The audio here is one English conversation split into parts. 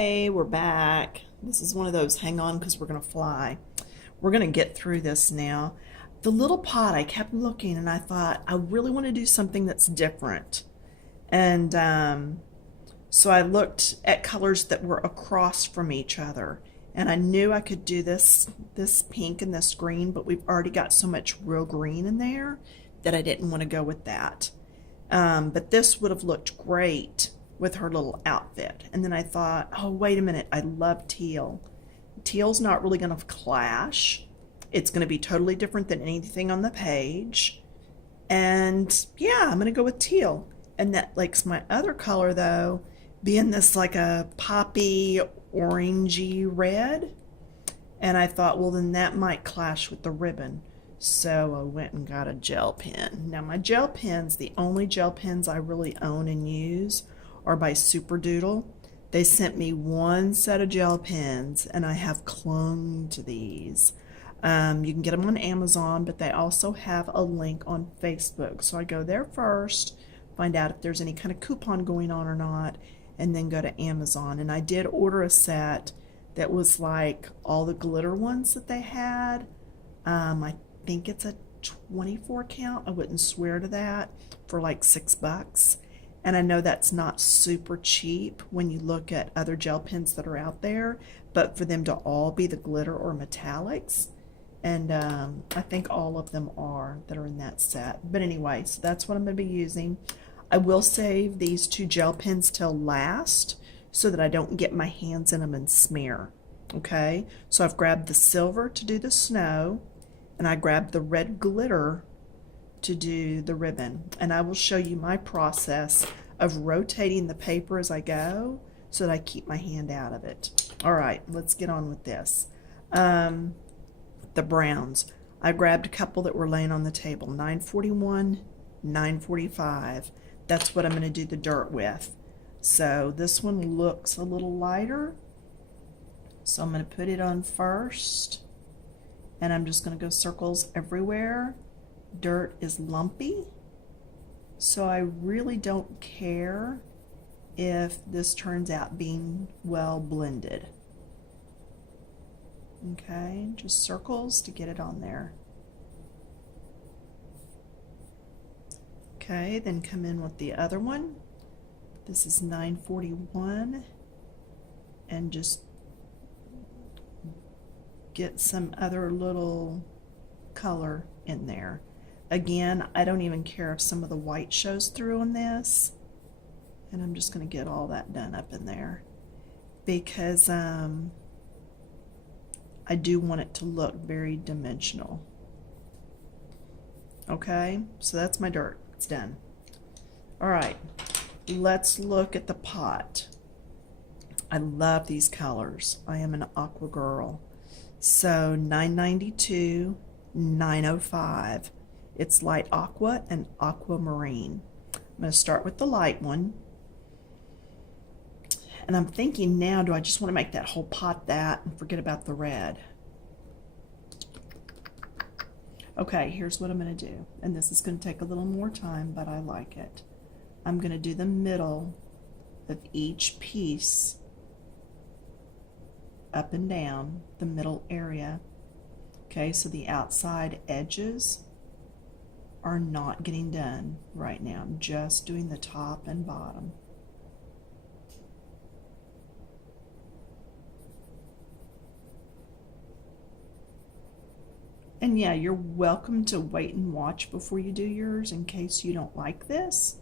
Hey, we're back. This is one of those hang on because we're going to fly. We're going to get through this now. The little pot, I kept looking and I thought, I really want to do something that's different. And so I looked at colors that were across from each other. And I knew I could do this pink and this green, but we've already got so much real green in there that I didn't want to go with that. But this would have looked great with her little outfit. And then I thought, oh, wait a minute, I love teal. Teal's not really going to clash. It's going to be totally different than anything on the page. And yeah, I'm going to go with teal. And that likes my other color though, being this like a poppy orangey red. And I thought, well, then that might clash with the ribbon. So I went and got a gel pen. Now my gel pens, the only gel pens I really own and use are by Super Doodle. They sent me one set of gel pens and I have clung to these. You can get them on Amazon, but they also have a link on Facebook. So I go there first, find out if there's any kind of coupon going on or not, and then go to Amazon. And I did order a set that was like all the glitter ones that they had. I think it's a 24 count. I wouldn't swear to that, for like $6. And I know that's not super cheap when you look at other gel pens that are out there, but for them to all be the glitter or metallics, and I think all of them are that are in that set. But anyway, so that's what I'm going to be using. I will save these two gel pens till last so that I don't get my hands in them and smear. Okay, so I've grabbed the silver to do the snow, and I grabbed the red glitter to do the ribbon. And I will show you my process of rotating the paper as I go so that I keep my hand out of it. All right, let's get on with this. The browns. I grabbed a couple that were laying on the table, 941, 945. That's what I'm going to do the dirt with. So this one looks a little lighter, so I'm going to put it on first, and I'm just going to go circles everywhere. Dirt is lumpy, so I really don't care if this turns out being well blended. Okay, just circles to get it on there. Okay, then come in with the other one. This is 941, and just get some other little color in there. Again, I don't even care if some of the white shows through on this, and I'm just going to get all that done up in there because I do want it to look very dimensional. Okay, so that's my dirt. It's done. All right, let's look at the pot. I love these colors. I am an aqua girl. So 992, 905. It's light aqua and aquamarine. I'm going to start with the light one. And I'm thinking now, do I just want to make that whole pot that and forget about the red? Okay, here's what I'm going to do. And this is going to take a little more time, but I like it. I'm going to do the middle of each piece up and down the middle area. Okay, so the outside edges are not getting done right now. I'm just doing the top and bottom. And yeah, you're welcome to wait and watch before you do yours in case you don't like this,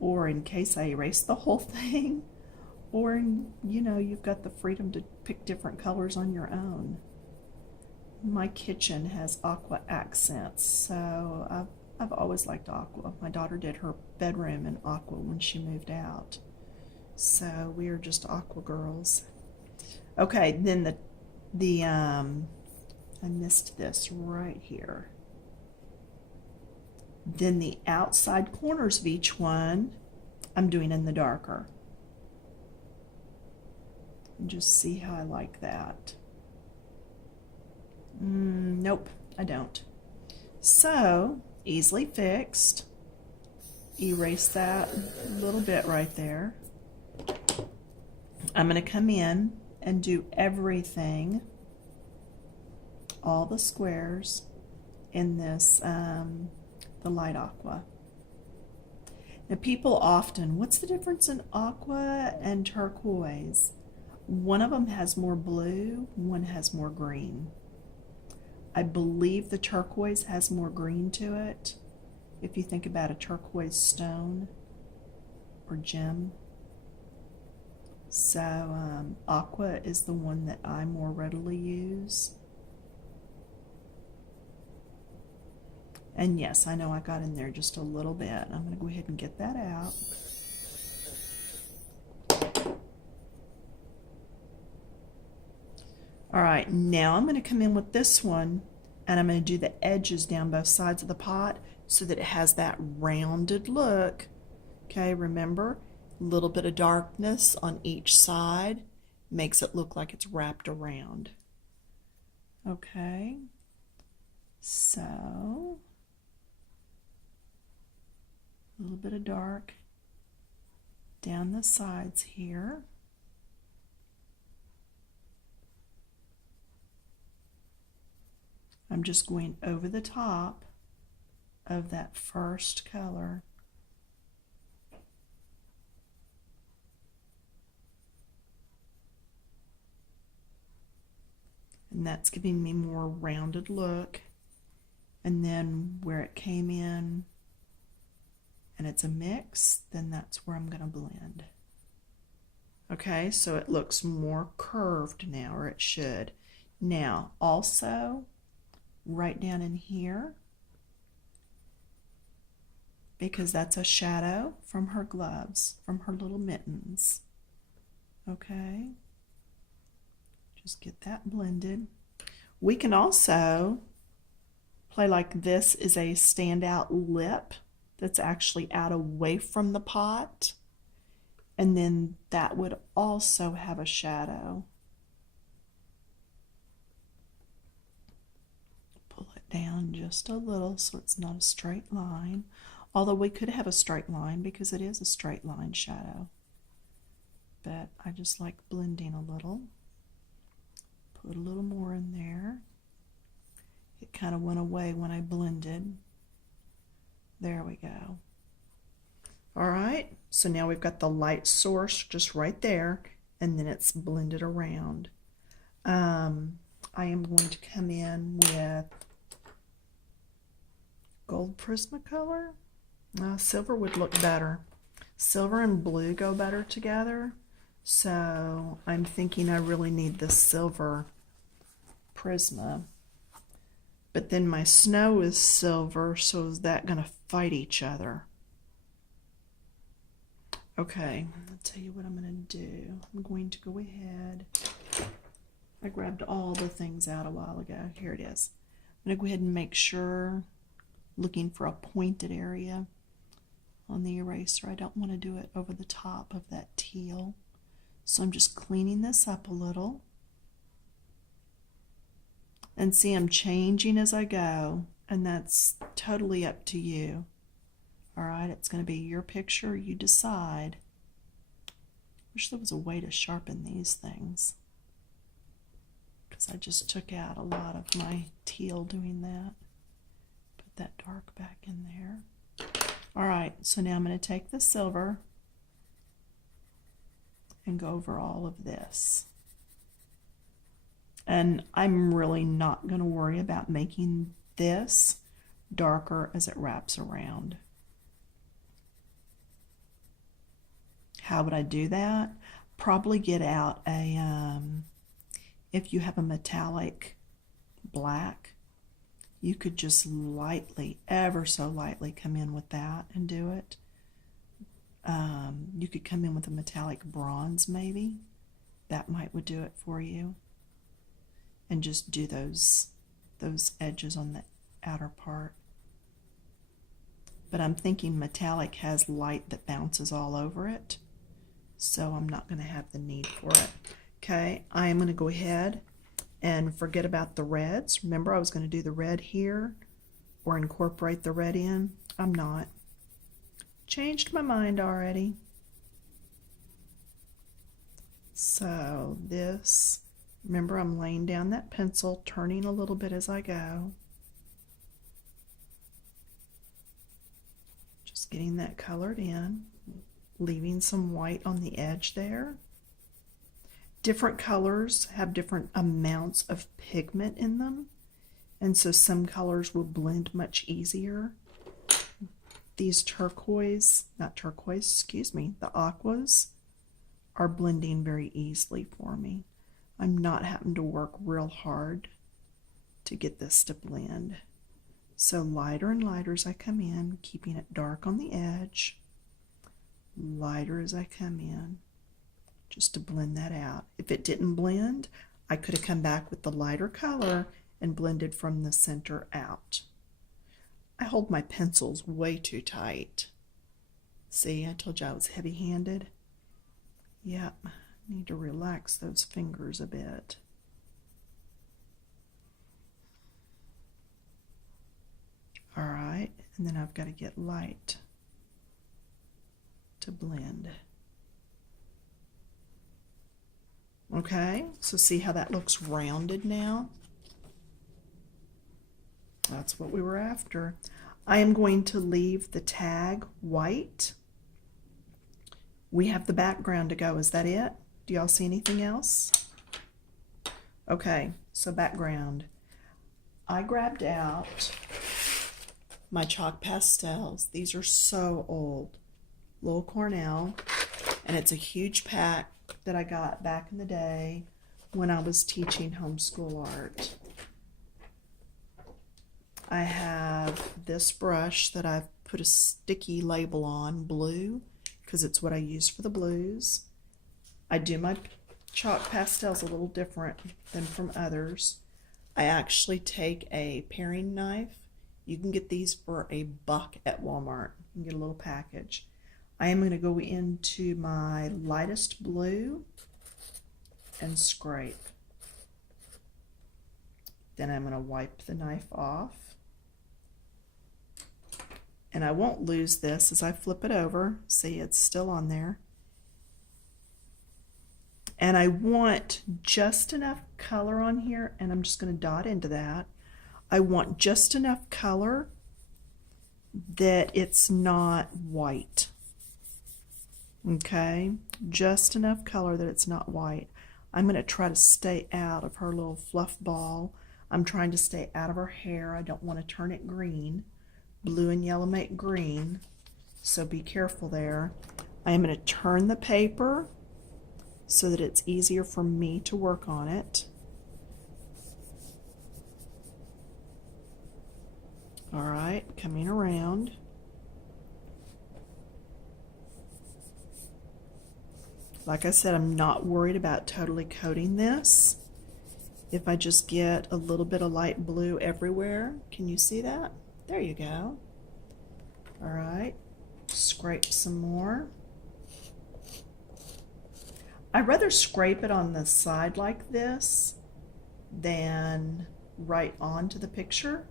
or in case I erase the whole thing, or you know, you've got the freedom to pick different colors on your own. My kitchen has aqua accents, so I've always liked aqua. My daughter did her bedroom in aqua when she moved out. So we are just aqua girls. Okay, then I missed this right here. Then the outside corners of each one, I'm doing in the darker. And just see how I like that. Nope, I don't. So, easily fixed. Erase that little bit right there. I'm going to come in and do everything, all the squares in this, the light aqua. Now people often, what's the difference in aqua and turquoise? One of them has more blue, one has more green. I believe the turquoise has more green to it, if you think about a turquoise stone or gem. So aqua is the one that I more readily use. And yes, I know I got in there just a little bit. I'm going to go ahead and get that out. All right, now I'm going to come in with this one, and I'm going to do the edges down both sides of the pot so that it has that rounded look. Okay, remember, a little bit of darkness on each side makes it look like it's wrapped around. Okay, so a little bit of dark down the sides here. I'm just going over the top of that first color. And that's giving me more rounded look. And then where it came in and it's a mix, then that's where I'm going to blend. Okay, so it looks more curved now, or it should. Now, also, right down in here, because that's a shadow from her gloves, from her little mittens. Okay, just get that blended. We can also play like this is a standout lip that's actually out away from the pot, and then that would also have a shadow. Pull it down just a little so it's not a straight line, although we could have a straight line because it is a straight line shadow, but I just like blending a little. Put a little more in there. It kind of went away when I blended. There we go. All right, so now we've got the light source just right there, and then it's blended around. I am going to come in with gold Prismacolor. Silver would look better. Silver and blue go better together, so I'm thinking I really need the silver Prisma. But then my snow is silver, so is that going to fight each other? Okay, I'll tell you what I'm going to do. I'm going to go ahead. I grabbed all the things out a while ago. Here it is. I'm going to go ahead and make sure, looking for a pointed area on the eraser. I don't want to do it over the top of that teal. So I'm just cleaning this up a little. And see, I'm changing as I go, and that's totally up to you. All right, it's going to be your picture. You decide. Wish there was a way to sharpen these things, because I just took out a lot of my teal doing that. Put that dark back in there. All right, so now I'm going to take the silver and go over all of this. And I'm really not going to worry about making this darker as it wraps around. How would I do that? Probably get out a, if you have a metallic black, you could just lightly, ever so lightly come in with that and do it. You could come in with a metallic bronze maybe. That would do it for you. And just do those edges on the outer part. But I'm thinking metallic has light that bounces all over it, so I'm not going to have the need for it. Okay, I am going to go ahead and forget about the reds. Remember, I was going to do the red here or incorporate the red in. I'm not. Changed my mind already. So this, remember I'm laying down that pencil, turning a little bit as I go. Just getting that colored in, leaving some white on the edge there. Different colors have different amounts of pigment in them, and so some colors will blend much easier. These turquoise, not turquoise, excuse me, the aquas are blending very easily for me. I'm not having to work real hard to get this to blend. So lighter and lighter as I come in, keeping it dark on the edge, lighter as I come in, just to blend that out. If it didn't blend, I could have come back with the lighter color and blended from the center out. I hold my pencils way too tight. See, I told you I was heavy-handed. Yep, I need to relax those fingers a bit. All right, and then I've got to get light to blend. Okay, so see how that looks rounded now? That's what we were after. I am going to leave the tag white. We have the background to go. Is that it? Do y'all see anything else? Okay, so background. I grabbed out my chalk pastels. These are so old. Little Cornell, and it's a huge pack that I got back in the day when I was teaching homeschool art. I have this brush that I've put a sticky label on, blue, because it's what I use for the blues. I do my chalk pastels a little different than from others. I actually take a paring knife. You can get these for $1 at Walmart. You can get a little package. I am going to go into my lightest blue and scrape. Then I'm going to wipe the knife off. And I won't lose this as I flip it over. See, it's still on there. And I want just enough color on here, and I'm just going to dot into that. I want just enough color that it's not white. Okay, just enough color that it's not white. I'm going to try to stay out of her little fluff ball. I'm trying to stay out of her hair. I don't want to turn it green. Blue and yellow make green, so be careful there. I am going to turn the paper so that it's easier for me to work on it. All right, coming around. Like I said, I'm not worried about totally coating this. If I just get a little bit of light blue everywhere, can you see that? There you go. All right, scrape some more. I'd rather scrape it on the side like this than right onto the picture,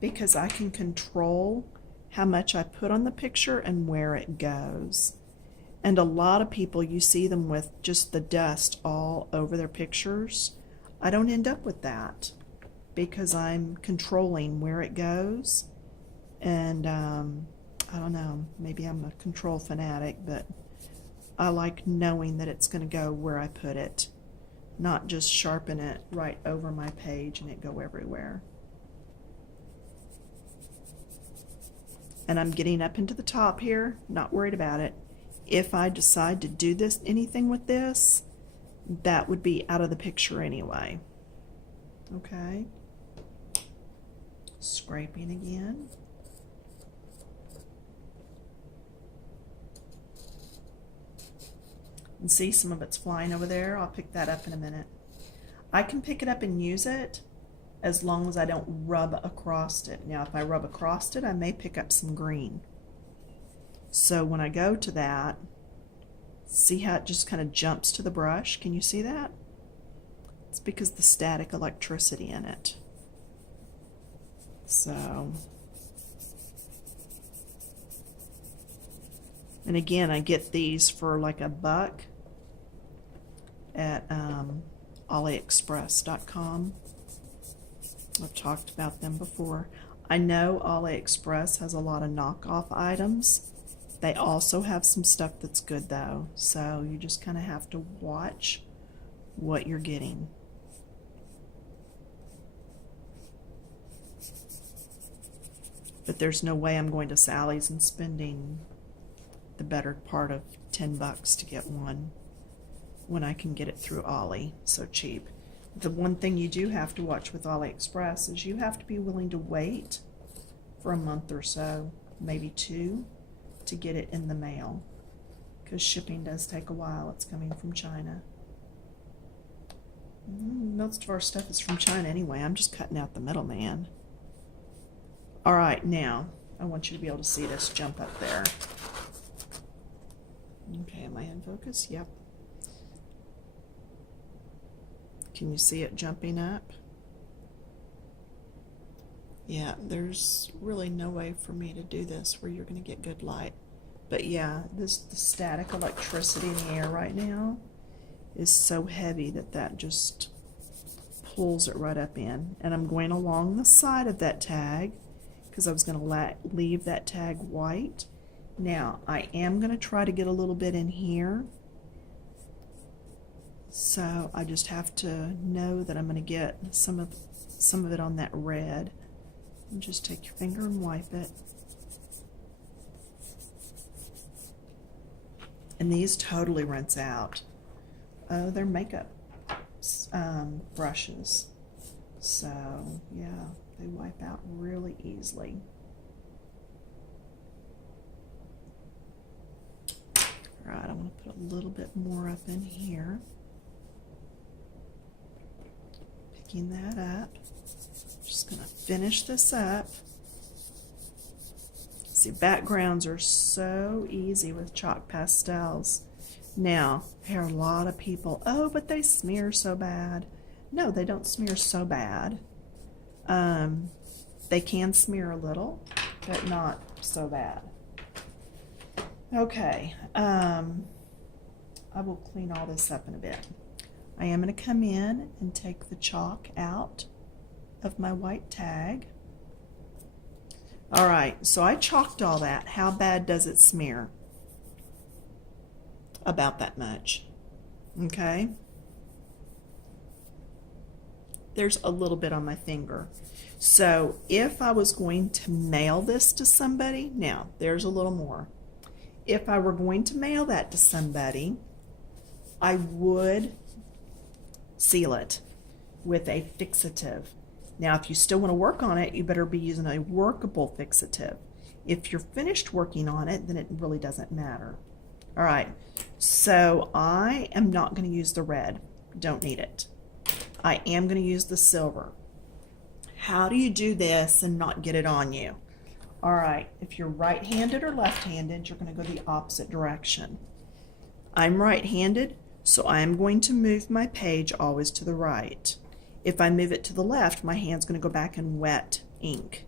because I can control how much I put on the picture and where it goes. And a lot of people, you see them with just the dust all over their pictures. I don't end up with that because I'm controlling where it goes. And I don't know, maybe I'm a control fanatic, but I like knowing that it's going to go where I put it, not just sharpen it right over my page and it go everywhere. And I'm getting up into the top here, not worried about it. If I decide to do anything with this, that would be out of the picture anyway. Okay. Scraping again. And see, some of it's flying over there. I'll pick that up in a minute. I can pick it up and use it as long as I don't rub across it. Now, if I rub across it, I may pick up some green. So when I go to that, see how it just kind of jumps to the brush? Can you see that? It's because the static electricity in it. So, and again, I get these for like $1. at AliExpress.com. I've talked about them before. I know AliExpress has a lot of knockoff items. They also have some stuff that's good though, so you just kind of have to watch what you're getting. But there's no way I'm going to Sally's and spending the better part of $10 to get one when I can get it through Ollie so cheap. The one thing you do have to watch with AliExpress is you have to be willing to wait for a month or so, maybe 2, to get it in the mail, because shipping does take a while. It's coming from China. Most of our stuff is from China anyway. I'm just cutting out the middleman. All right, now I want you to be able to see this jump up there. Okay, am I in focus? Yep. Can you see it jumping up? Yeah, there's really no way for me to do this where you're going to get good light. But yeah, the static electricity in the air right now is so heavy that just pulls it right up in. And I'm going along the side of that tag because I was going to leave that tag white. Now, I am going to try to get a little bit in here. So I just have to know that I'm going to get some of it on that red. And just take your finger and wipe it. And these totally rinse out. Oh, they're makeup brushes. So, yeah, they wipe out really easily. All right, I'm going to put a little bit more up in here. Picking that up. Just going to finish this up. See, backgrounds are so easy with chalk pastels. Now, I hear a lot of people, oh, but they smear so bad. No, they don't smear so bad. They can smear a little, but not so bad. Okay, I will clean all this up in a bit. I am going to come in and take the chalk out of my white tag. All right, so I chalked all that. How bad does it smear? About that much. Okay. There's a little bit on my finger. So if I was going to mail this to somebody, now there's a little more. If I were going to mail that to somebody, I would seal it with a fixative. Now, if you still want to work on it, you better be using a workable fixative. If you're finished working on it, then it really doesn't matter. All right, so I am not going to use the red. Don't need it. I am going to use the silver. How do you do this and not get it on you? All right, if you're right-handed or left-handed, you're going to go the opposite direction. I'm right-handed, so I'm going to move my page always to the right. If I move it to the left, my hand's going to go back and wet ink.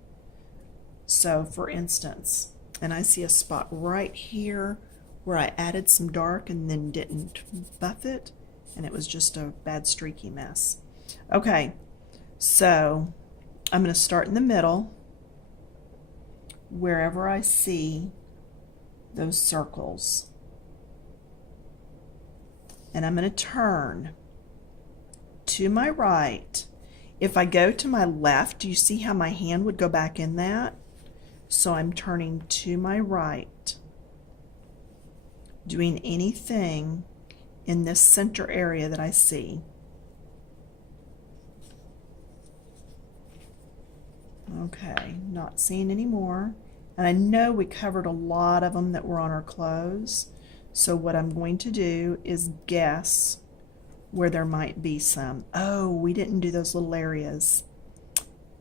So for instance, and I see a spot right here where I added some dark and then didn't buff it, and it was just a bad streaky mess. Okay, so I'm going to start in the middle wherever I see those circles. And I'm going to turn to my right. If I go to my left, do you see how my hand would go back in that? So I'm turning to my right, doing anything in this center area that I see. Okay, not seeing any more. And I know we covered a lot of them that were on our clothes. So what I'm going to do is guess where there might be some. Oh, we didn't do those little areas.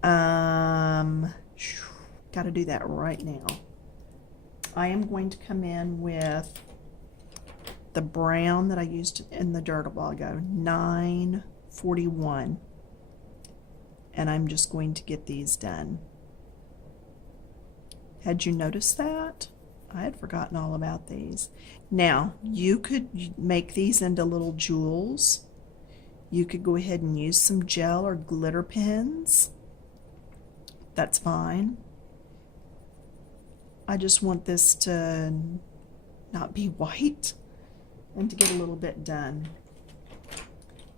Got to do that right now. I am going to come in with the brown that I used in the dirt a while ago, 941. And I'm just going to get these done. Had you noticed that? I had forgotten all about these. Now, you could make these into little jewels You could go ahead and use some gel or glitter pens. That's fine. I just want this to not be white and to get a little bit done.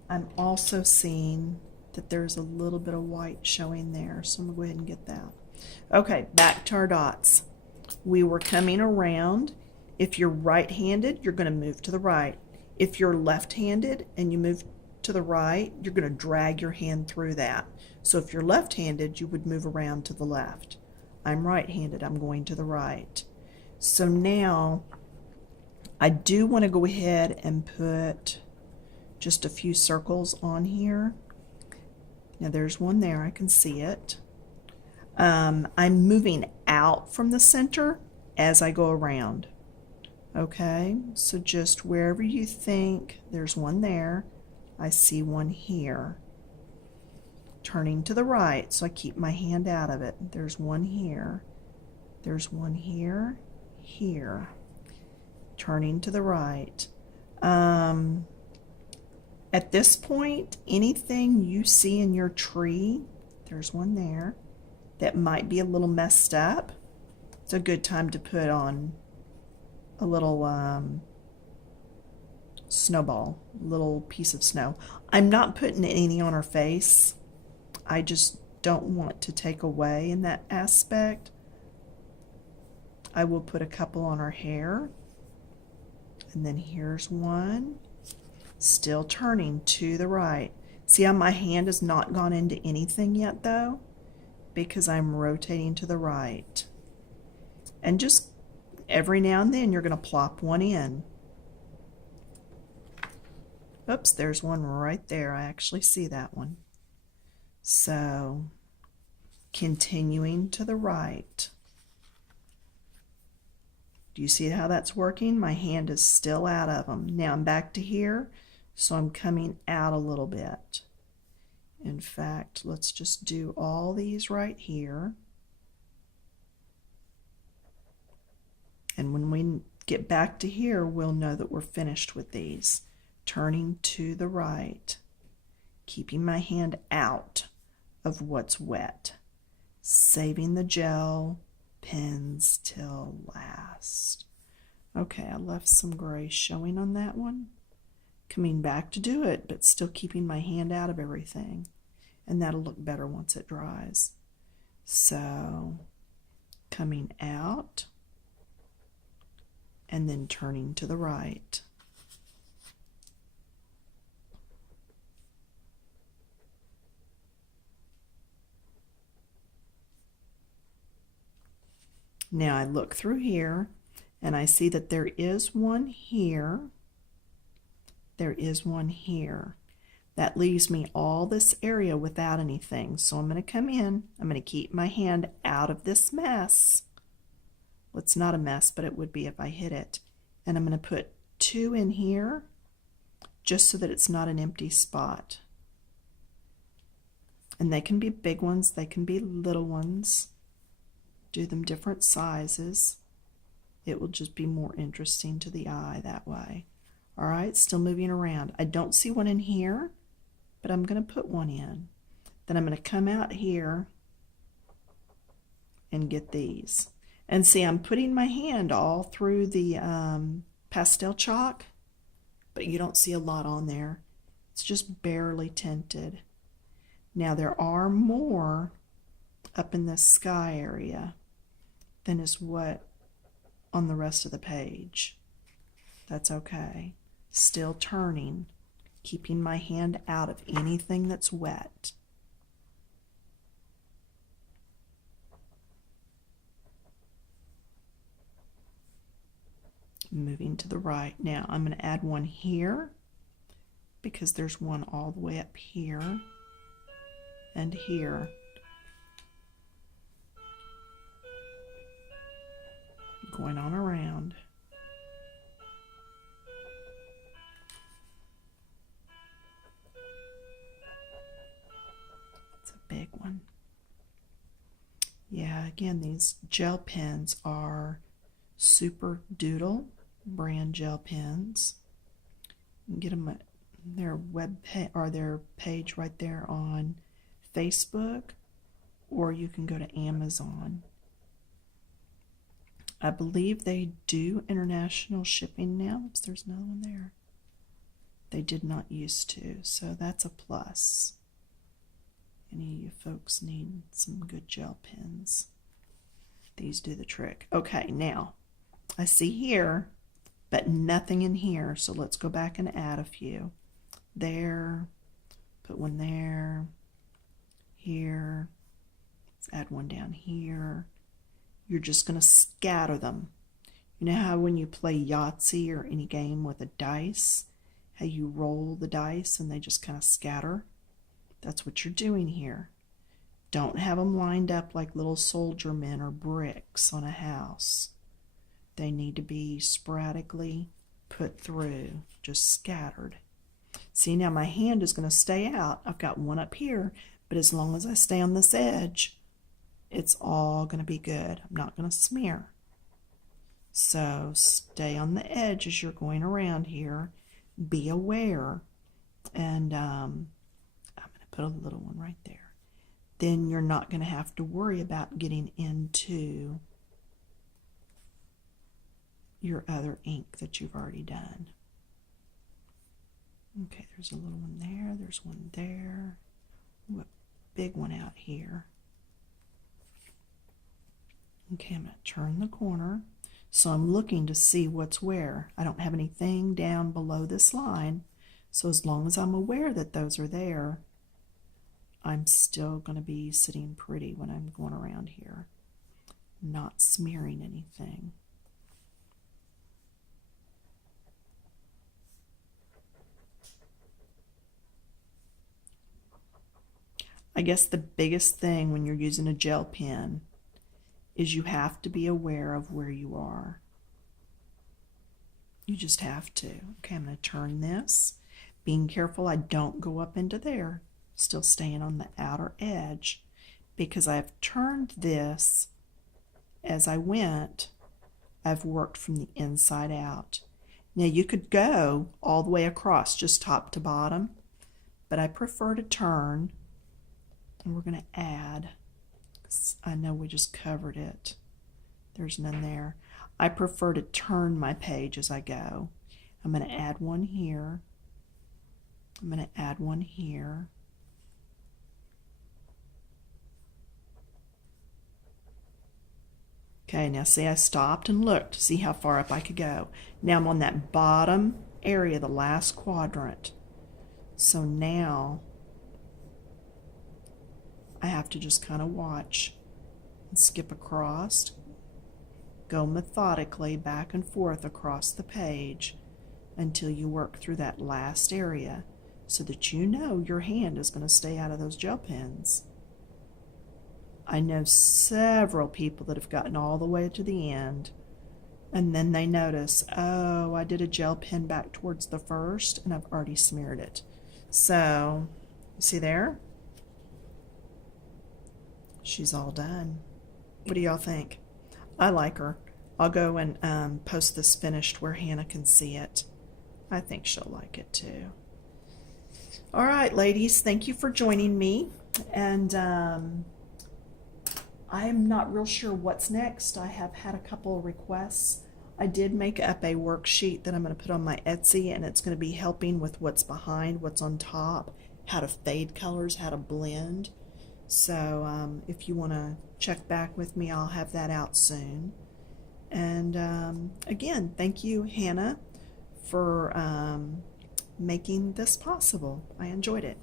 I'm also seeing that there's a little bit of white showing there, so I'm going to go ahead and get that. Okay, back to our dots. We were coming around. If you're right-handed, you're going to move to the right. If you're left-handed and you move to the right, you're going to drag your hand through that. So if you're left-handed, you would move around to the left. I'm right-handed, I'm going to the right. So now I do want to go ahead and put just a few circles on here. Now there's one there, I can see it. I'm moving out from the center as I go around. Okay, so just wherever you think, there's one there, I see one here. Turning to the right, so I keep my hand out of it. There's one here. There's one here, here. Turning to the right. At this point, anything you see in your tree, there's one there, that might be a little messed up, it's a good time to put on a little snowball, little piece of snow. I'm not putting any on her face. I just don't want to take away in that aspect. I will put a couple on her hair. And then here's one. Still turning to the right. See how my hand has not gone into anything yet though? Because I'm rotating to the right. And just every now and then you're going to plop one in. Oops, there's one right there. I actually see that one. So, continuing to the right. Do you see how that's working? My hand is still out of them. Now I'm back to here, so I'm coming out a little bit. In fact, let's just do all these right here. And when we get back to here, we'll know that we're finished with these. Turning to the right, keeping my hand out of what's wet, saving the gel pens till last. Okay, I left some gray showing on that one. Coming back to do it, but still keeping my hand out of everything. And that'll look better once it dries. So, coming out, and then turning to the right. Now I look through here and I see that there is one here. There is one here. That leaves me all this area without anything. So I'm going to come in. I'm going to keep my hand out of this mess. Well, it's not a mess, but it would be if I hit it. And I'm going to put two in here just so that it's not an empty spot. And they can be big ones. They can be little ones. Do them different sizes. It will just be more interesting to the eye that way. All right, still moving around. I don't see one in here, but I'm going to put one in. Then I'm going to come out here and get these. And see, I'm putting my hand all through the pastel chalk, but you don't see a lot on there. It's just barely tinted. Now there are more up in this sky area than is what on the rest of the page. That's okay. Still turning, keeping my hand out of anything that's wet. Moving to the right. Now I'm going to add one here because there's one all the way up here and here. Going on around. It's a big one. Yeah, again, these gel pens are Super Doodle brand gel pens. You can get them at their web page or their page right there on Facebook, or you can go to Amazon. I believe they do international shipping now. Oops, there's another one there. They did not used to, so that's a plus. Any of you folks need some good gel pens. These do the trick. Okay, now I see here, but nothing in here, so let's go back and add a few. There, put one there, here, let's add one down here. You're just going to scatter them. You know how when you play Yahtzee or any game with a dice, how you roll the dice and they just kind of scatter? That's what you're doing here. Don't have them lined up like little soldier men or bricks on a house. They need to be sporadically put through, just scattered. See, now my hand is going to stay out. I've got one up here, but as long as I stay on this edge, it's all going to be good. I'm not going to smear. So stay on the edge as you're going around here. Be aware. And I'm going to put a little one right there. Then you're not going to have to worry about getting into your other ink that you've already done. Okay, there's a little one there. There's one there. Ooh, a big one out here. Okay, I'm going to turn the corner. So I'm looking to see what's where. I don't have anything down below this line. So as long as I'm aware that those are there, I'm still going to be sitting pretty when I'm going around here. Not smearing anything. I guess the biggest thing when you're using a gel pen is you have to be aware of where you are. You just have to. Okay, I'm going to turn this. Being careful I don't go up into there. Still staying on the outer edge because I've turned this as I went. I've worked from the inside out. Now you could go all the way across, just top to bottom, but I prefer to turn, and we're going to add. I know we just covered it. There's none there. I prefer to turn my page as I go. I'm going to add one here. I'm going to add one here. Okay, now see, I stopped and looked to see how far up I could go. Now I'm on that bottom area, the last quadrant. So now I have to just kind of watch and skip across, go methodically back and forth across the page until you work through that last area so that you know your hand is going to stay out of those gel pens. I know several people that have gotten all the way to the end and then they notice, oh, I did a gel pen back towards the first and I've already smeared it. So, see there? She's all done. What do y'all think? I like her. I'll go and post this finished where Hannah can see it. I think she'll like it too. All right, ladies, thank you for joining me. And I'm not real sure what's next. I have had a couple of requests. I did make up a worksheet that I'm going to put on my Etsy, and it's going to be helping with what's behind, what's on top, how to fade colors, how to blend. So if you want to check back with me, I'll have that out soon. And again, thank you, Hannah, for making this possible. I enjoyed it.